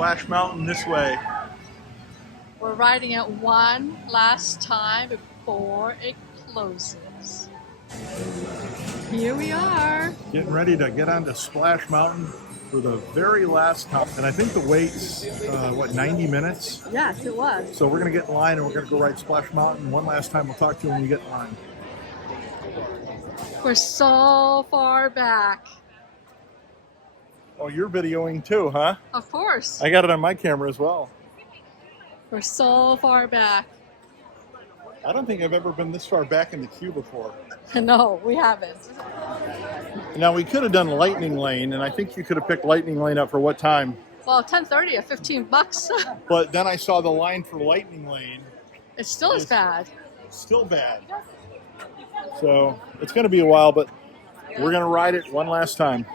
Splash Mountain this way. We're riding it one last time before it closes. Here we are. Getting ready to get onto Splash Mountain for the very last time. And I think the wait's, 90 minutes? Yes, it was. So we're going to get in line and we're going to go ride Splash Mountain. One last time, we'll talk to you when we get in line. We're so far back. Oh, you're videoing too, huh? Of course. I got it on my camera as well. We're so far back. I don't think I've ever been this far back in the queue before. No, we haven't. Now, we could have done Lightning Lane, and I think you could have picked Lightning Lane up for what time? Well, 10:30 at $15. But then I saw the line for Lightning Lane. It still is bad. Still bad. So it's going to be a while, but we're going to ride it one last time.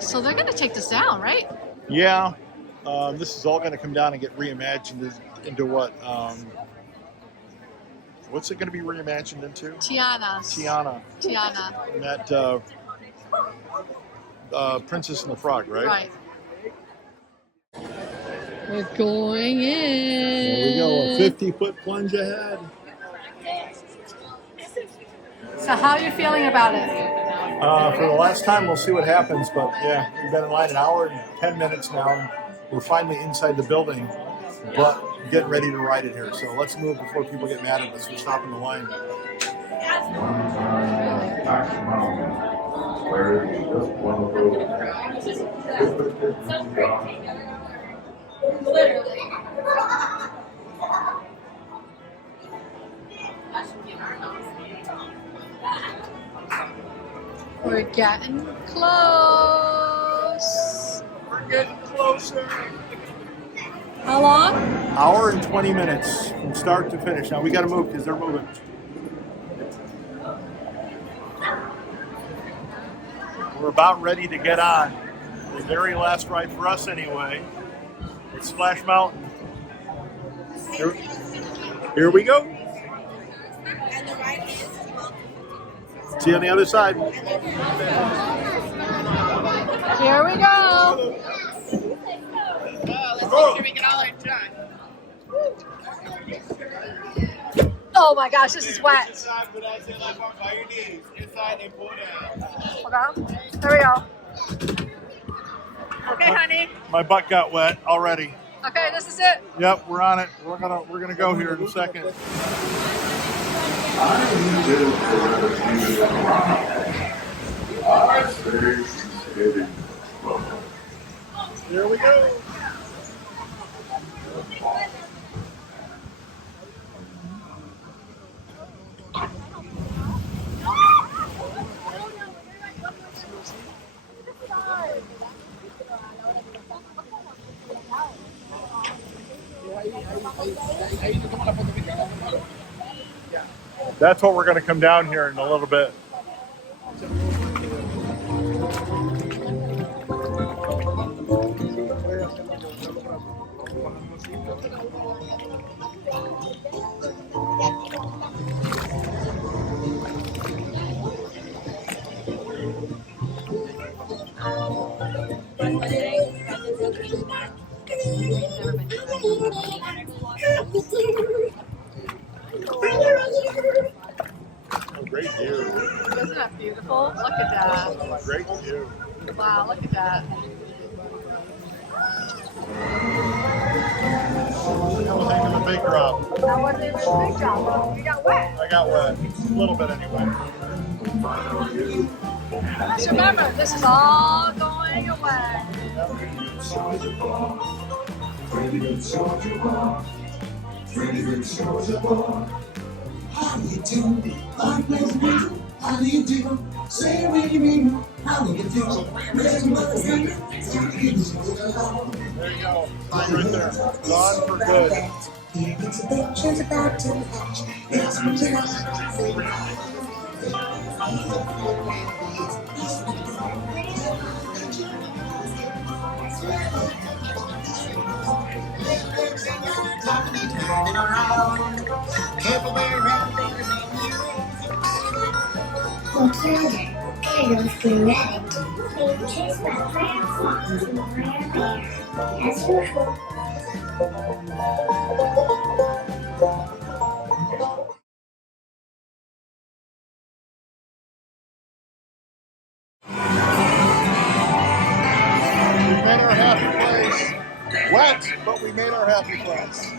So they're going to take this down, right? Yeah. This is all going to come down and get reimagined into what? What's it going to be reimagined into? Tiana. And that Princess and the Frog, right? Right. We're going in. There we go. A 50-foot plunge ahead. So how are you feeling about it? For the last time, we'll see what happens. But yeah, we've been in line an hour and 10 minutes now. And we're finally inside the building, but getting ready to ride it here. So let's move before people get mad at us for stopping the line. We're getting close. We're getting closer. How long? Hour and 20 minutes from start to finish. Now we got to move because they're moving. We're about ready to get on. The very last ride for us anyway. It's Splash Mountain. Here we go. See you on the other side. Here we go. Let's make sure we get all our shot. Oh my gosh, this is wet. Inside and pull down. Okay, there we go. Okay, honey. My butt got wet already. Okay, this is it. Yep, we're on it. We're gonna go here in a second. Here we go. That's what we're going to come down here in a little bit. Oh, great view. Isn't that beautiful? Look at that. Great view. Wow, look at that. That was even a big drop. That wasn't even a big job. We got wet. I got wet. A little bit anyway. Just remember, this is all going away. Pretty good soldier boy. Pretty good soldier boy. How do you do? How do you do? Say it when you mean it. How do you do? Where's your mother's name? There you go. Right there. Gone for good. It's a picture's about to hatch. It's Okay, let's get ready. being chased by transformers and rare bear, as usual. We made our happy place. Wet, but we made our happy place.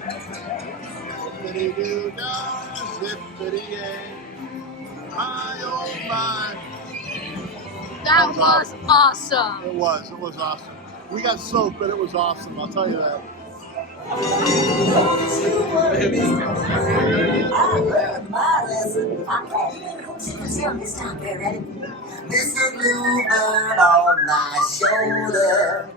Zippity-doo-dah, zippity-yay. My, oh my. That was awesome. It was awesome. We got soaked, but it was awesome, I'll tell you that. I learned my lesson. I'm glad you didn't come sit yourself this time, Barry. Mr. Bluebird on my shoulder.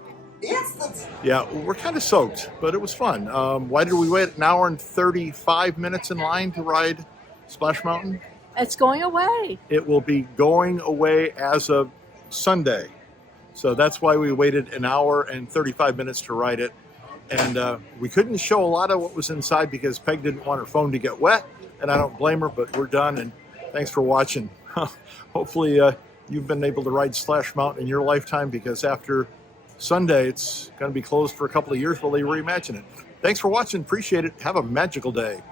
It's the Yeah, we're kind of soaked, but it was fun. Why did we wait an hour and 35 minutes in line to ride Splash Mountain? It's going away. It will be going away as of Sunday. So that's why we waited an hour and 35 minutes to ride it. And we couldn't show a lot of what was inside because Peg didn't want her phone to get wet. And I don't blame her, but we're done. And thanks for watching. Hopefully you've been able to ride Splash Mountain in your lifetime, because after Sunday, it's going to be closed for a couple of years while they reimagine it. Thanks for watching. Appreciate it. Have a magical day.